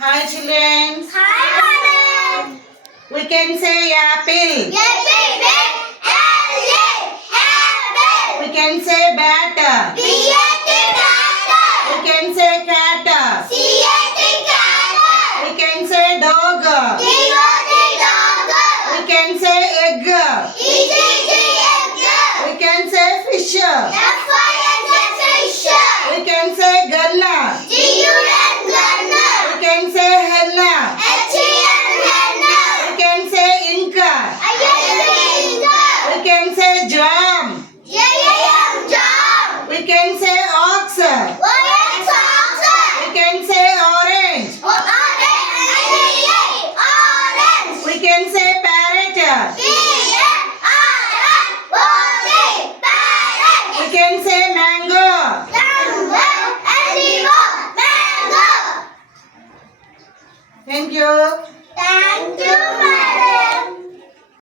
Hi children. Hi, madam. We can say apple. Apple. We can say bat. We can say cat. We can say dog. We can say egg. We can say fish. We can say gun. We can say henna. We can say ink. We can say jam. We can say ox. We can say orange. We can say parrot. We can say mango. Thank you. Thank you.